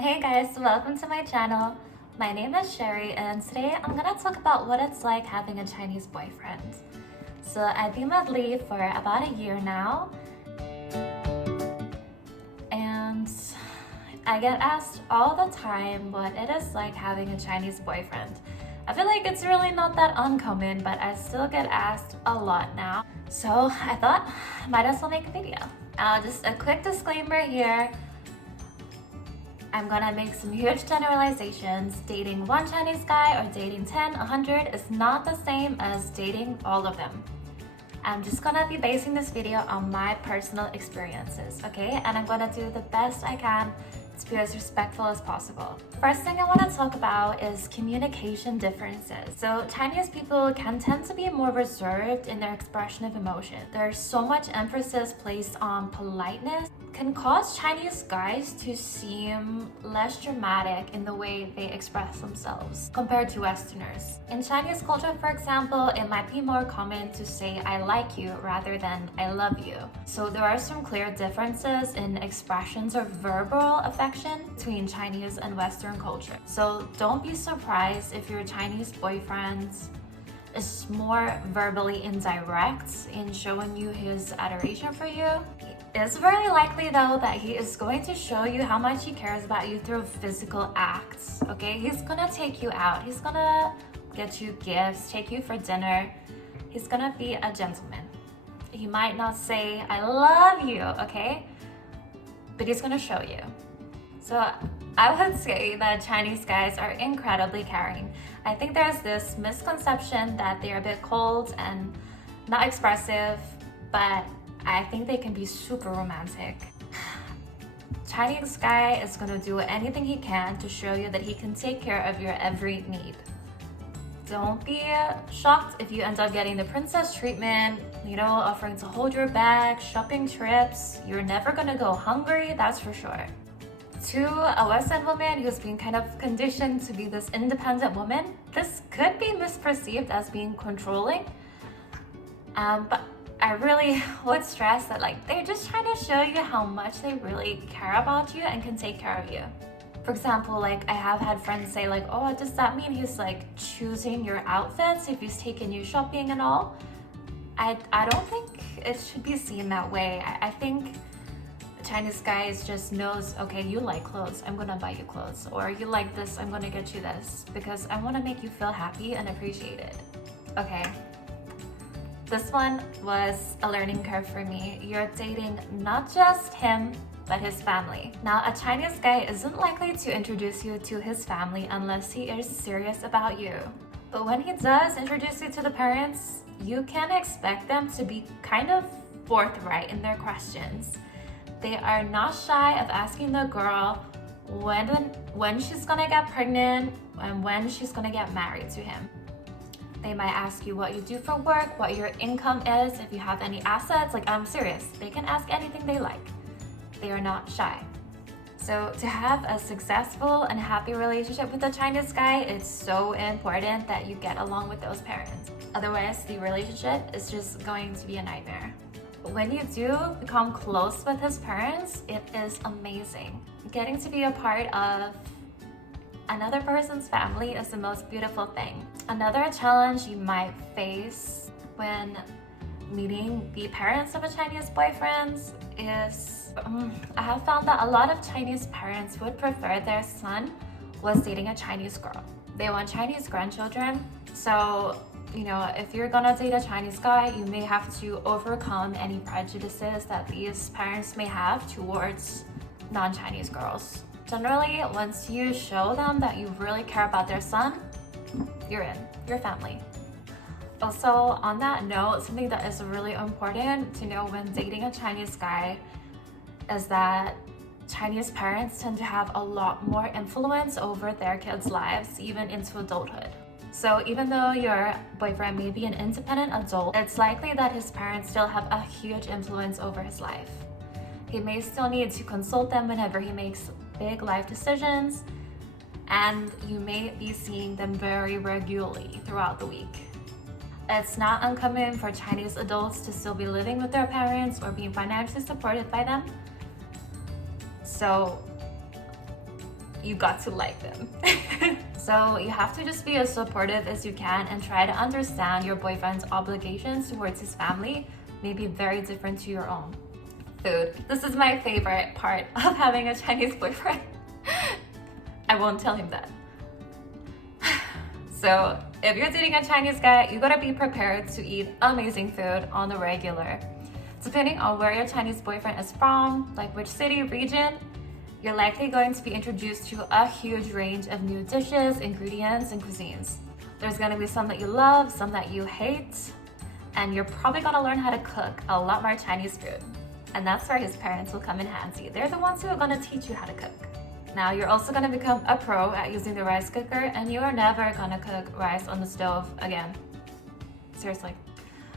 Hey guys, welcome to my channel. My name is Sherry and today I'm gonna talk about what it's like having a Chinese boyfriend. So I've been with Lee for about a year now and I get asked all the time what it is like having a Chinese boyfriend. I feel like it's really not that uncommon, but I still get asked a lot now. So I thought I might as well make a video. Just a quick disclaimer here. I'm gonna make some huge generalizations. Dating one Chinese guy or dating 10, 100 is not the same as dating all of them. I'm just gonna be basing this video on my personal experiences, okay? And I'm gonna do the best I can to be as respectful as possible. First thing I want to talk about is communication differences. So Chinese people can tend to be more reserved in their expression of emotion. There's so much emphasis placed on politeness, can cause Chinese guys to seem less dramatic in the way they express themselves compared to Westerners. In Chinese culture, for example, it might be more common to say I like you rather than I love you. So there are some clear differences in expressions of verbal affection between Chinese and Western culture. So don't be surprised if your Chinese boyfriend is more verbally indirect in showing you his adoration for you. It's very likely though that he is going to show you how much he cares about you through physical acts, okay? He's gonna take you out, he's gonna get you gifts, take you for dinner. He's gonna be a gentleman. He might not say, I love you, okay? But he's gonna show you. So I would say that Chinese guys are incredibly caring. I think there's this misconception that they're a bit cold and not expressive, but I think they can be super romantic. Chinese guy is gonna do anything he can to show you that he can take care of your every need. Don't be shocked if you end up getting the princess treatment, offering to hold your bag, shopping trips. You're never gonna go hungry, that's for sure. To a Western woman who's been kind of conditioned to be this independent woman, this could be misperceived as being controlling. But I really would stress that they're just trying to show you how much they really care about you and can take care of you. For example, I have had friends say oh, does that mean he's choosing your outfits if he's taking you shopping and all? I don't think it should be seen that way. I think Chinese guys just knows, okay, you like clothes, I'm gonna buy you clothes. Or you like this, I'm gonna get you this because I wanna make you feel happy and appreciated. Okay. This one was a learning curve for me. You're dating not just him, but his family. Now, a Chinese guy isn't likely to introduce you to his family unless he is serious about you. But when he does introduce you to the parents, you can expect them to be kind of forthright in their questions. They are not shy of asking the girl when she's gonna get pregnant and when she's gonna get married to him. They might ask you what you do for work, what your income is, if you have any assets. I'm serious. They can ask anything they like. They are not shy. So to have a successful and happy relationship with a Chinese guy, it's so important that you get along with those parents. Otherwise, the relationship is just going to be a nightmare. When you do become close with his parents, it is amazing. Getting to be a part of another person's family is the most beautiful thing. Another challenge you might face when meeting the parents of a Chinese boyfriend is I have found that a lot of Chinese parents would prefer their son was dating a Chinese girl. They want Chinese grandchildren. So, if you're gonna date a Chinese guy, you may have to overcome any prejudices that these parents may have towards non-Chinese girls. Generally, once you show them that you really care about their son, you're in, your family. Also, on that note, something that is really important to know when dating a Chinese guy is that Chinese parents tend to have a lot more influence over their kids' lives, even into adulthood. So even though your boyfriend may be an independent adult, it's likely that his parents still have a huge influence over his life. He may still need to consult them whenever he makes big life decisions, and you may be seeing them very regularly throughout the week. It's not uncommon for Chinese adults to still be living with their parents or being financially supported by them. So you got to like them. So you have to just be as supportive as you can and try to understand your boyfriend's obligations towards his family may be very different to your own. Food. This is my favorite part of having a Chinese boyfriend. I won't tell him that. So if you're dating a Chinese guy, you gotta be prepared to eat amazing food on the regular. Depending on where your Chinese boyfriend is from, like which city, region, you're likely going to be introduced to a huge range of new dishes, ingredients, and cuisines. There's gonna be some that you love, some that you hate, and you're probably gonna learn how to cook a lot more Chinese food. And that's where his parents will come in handy. They're the ones who are gonna teach you how to cook. Now you're also gonna become a pro at using the rice cooker, and you are never gonna cook rice on the stove again. Seriously.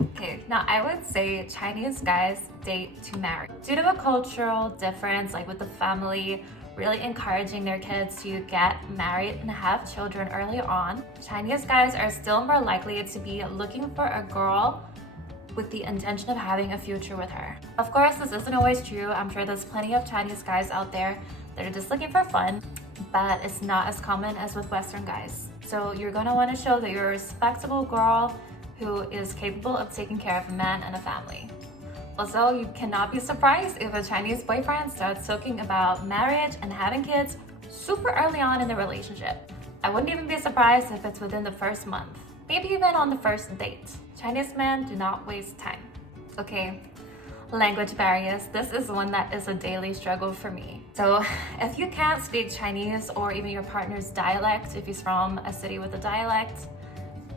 Okay, now I would say Chinese guys date to marry. Due to a cultural difference, like with the family really encouraging their kids to get married and have children early on, Chinese guys are still more likely to be looking for a girl with the intention of having a future with her. Of course, this isn't always true. I'm sure there's plenty of Chinese guys out there that are just looking for fun, but it's not as common as with Western guys. So you're gonna wanna show that you're a respectable girl who is capable of taking care of a man and a family. Also, you cannot be surprised if a Chinese boyfriend starts talking about marriage and having kids super early on in the relationship. I wouldn't even be surprised if it's within the first month, maybe even on the first date. Chinese men do not waste time. Okay, language barriers. This is one that is a daily struggle for me. So if you can't speak Chinese or even your partner's dialect, if he's from a city with a dialect,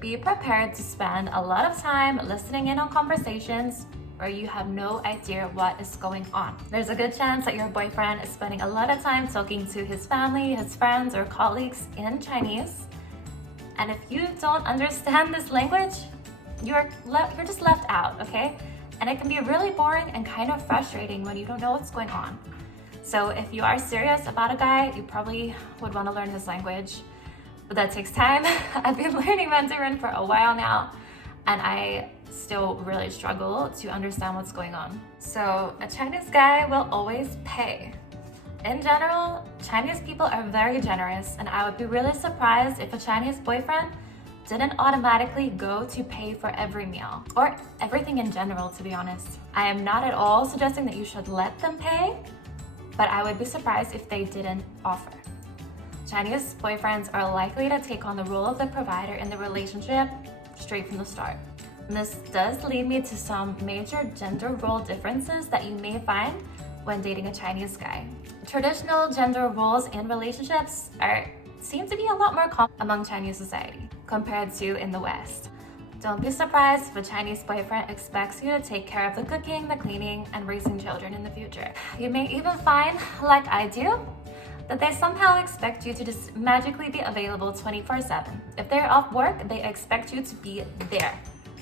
be prepared to spend a lot of time listening in on conversations where you have no idea what is going on. There's a good chance that your boyfriend is spending a lot of time talking to his family, his friends, or colleagues in Chinese. And if you don't understand this language, you're just left out, okay? And it can be really boring and kind of frustrating when you don't know what's going on. So if you are serious about a guy, you probably would want to learn his language. But that takes time. I've been learning Mandarin for a while now, and I still really struggle to understand what's going on. So a Chinese guy will always pay. In general, Chinese people are very generous, and I would be really surprised if a Chinese boyfriend didn't automatically go to pay for every meal, or everything in general, to be honest. I am not at all suggesting that you should let them pay, but I would be surprised if they didn't offer. Chinese boyfriends are likely to take on the role of the provider in the relationship straight from the start. And this does lead me to some major gender role differences that you may find when dating a Chinese guy. Traditional gender roles in relationships seem to be a lot more common among Chinese society compared to in the West. Don't be surprised if a Chinese boyfriend expects you to take care of the cooking, the cleaning, and raising children in the future. You may even find, like I do, that they somehow expect you to just magically be available 24/7. If they're off work, they expect you to be there,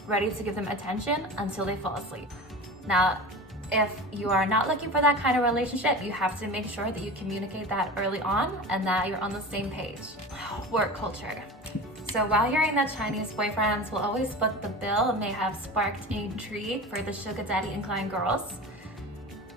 ready to give them attention until they fall asleep. Now, if you are not looking for that kind of relationship, you have to make sure that you communicate that early on and that you're on the same page. Work culture. So while hearing that Chinese boyfriends will always foot the bill may have sparked intrigue for the sugar daddy inclined girls,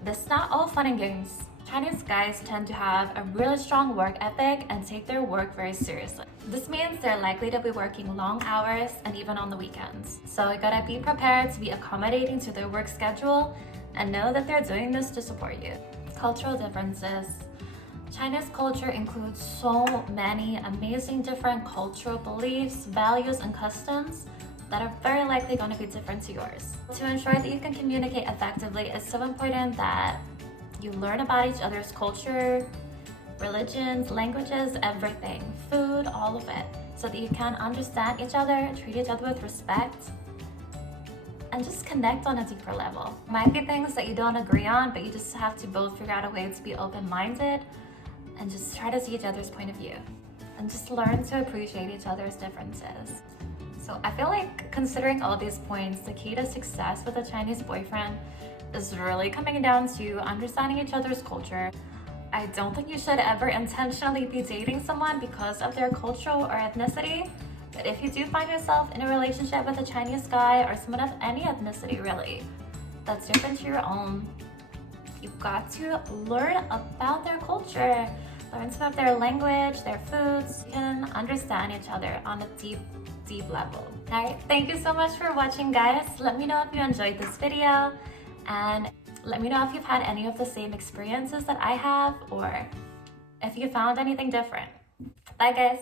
this is not all fun and games. Chinese guys tend to have a really strong work ethic and take their work very seriously. This means they're likely to be working long hours and even on the weekends. So you gotta be prepared to be accommodating to their work schedule and know that they're doing this to support you. Cultural differences. Chinese culture includes so many amazing different cultural beliefs, values, and customs that are very likely going to be different to yours. To ensure that you can communicate effectively, it's so important that you learn about each other's culture, religions, languages, everything, food, all of it, so that you can understand each other, treat each other with respect, and just connect on a deeper level. Might be things that you don't agree on, but you just have to both figure out a way to be open-minded and just try to see each other's point of view and just learn to appreciate each other's differences. So I feel like considering all these points, the key to success with a Chinese boyfriend is really coming down to understanding each other's culture. I don't think you should ever intentionally be dating someone because of their cultural or ethnicity. But if you do find yourself in a relationship with a Chinese guy or someone of any ethnicity really, that's different to your own, you've got to learn about their culture. learn some of their language, their foods. You can understand each other on a deep level. All right, thank you so much for watching, guys. Let me know if you enjoyed this video, and let me know if you've had any of the same experiences that I have, or if you found anything different. Bye, guys.